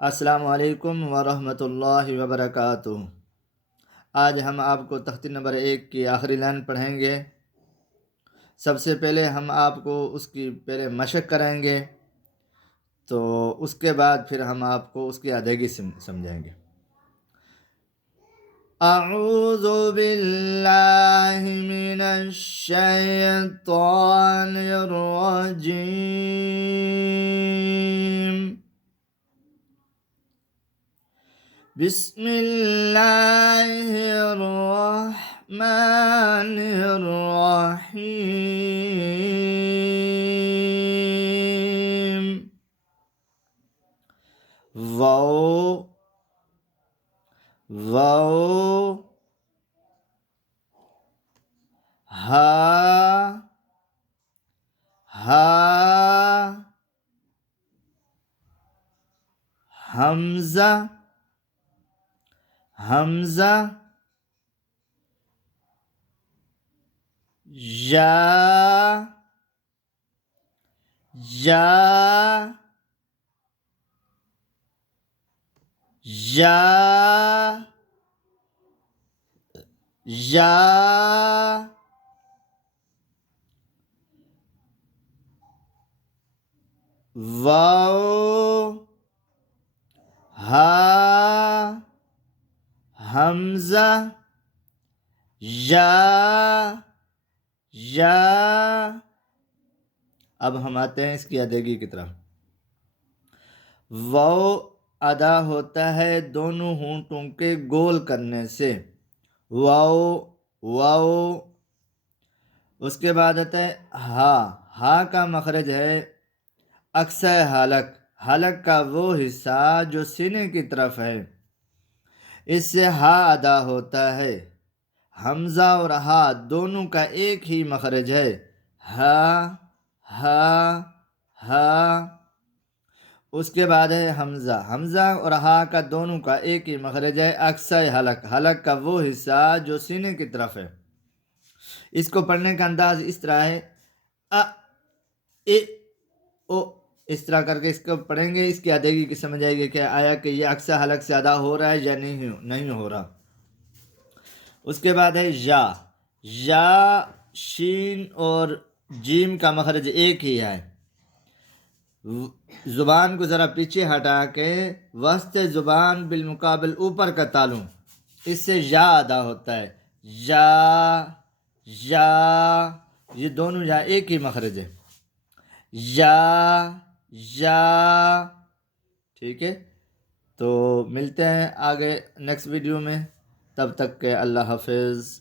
السلام علیکم ورحمۃ اللہ وبرکاتہ۔ آج ہم آپ کو تختی نمبر 1 کی آخری لائن پڑھیں گے۔ سب سے پہلے ہم آپ کو اس کی پہلے مشق کریں گے، تو اس کے بعد پھر ہم آپ کو اس کی ادائیگی سمجھائیں گے۔ اعوذ باللہ من الشیطان الرجیم، بسم اللہ الرحمن الرحیم۔ واو ہا حمزہ یا واو ہا حمزہ یا۔ اب ہم آتے ہیں اس کی ادائیگی کی طرف۔ واو ادا ہوتا ہے دونوں ہونٹوں کے گول کرنے سے، واو۔ اس کے بعد آتا ہے ہا کا مخرج ہے اقصی حلق کا وہ حصہ جو سینے کی طرف ہے، اس سے ہا ادا ہوتا ہے۔ حمزہ اور ہا دونوں کا ایک ہی مخرج ہے، ہا۔ اس کے بعد ہے حمزہ اور ہا کا دونوں کا ایک ہی مخرج ہے اقصی حلق کا وہ حصہ جو سینے کی طرف ہے۔ اس کو پڑھنے کا انداز اس طرح ہے، او، اس طرح کر کے اس کو پڑھیں گے۔ اس کی ادائیگی کی سمجھ آئے گی کہ آیا کہ یہ اقصی حلق سے ادا ہو رہا ہے یا نہیں ہو رہا۔ اس کے بعد ہے یا، شین اور جیم کا مخرج ایک ہی ہے۔ زبان کو ذرا پیچھے ہٹا کے وسط زبان بالمقابل اوپر کا تالوں، اس سے یا ادا ہوتا ہے، یا۔ یہ دونوں یا ایک ہی مخرج ہے، یا۔ ٹھیک ہے، تو ملتے ہیں آگے نیکسٹ ویڈیو میں، تب تک کے اللہ حافظ۔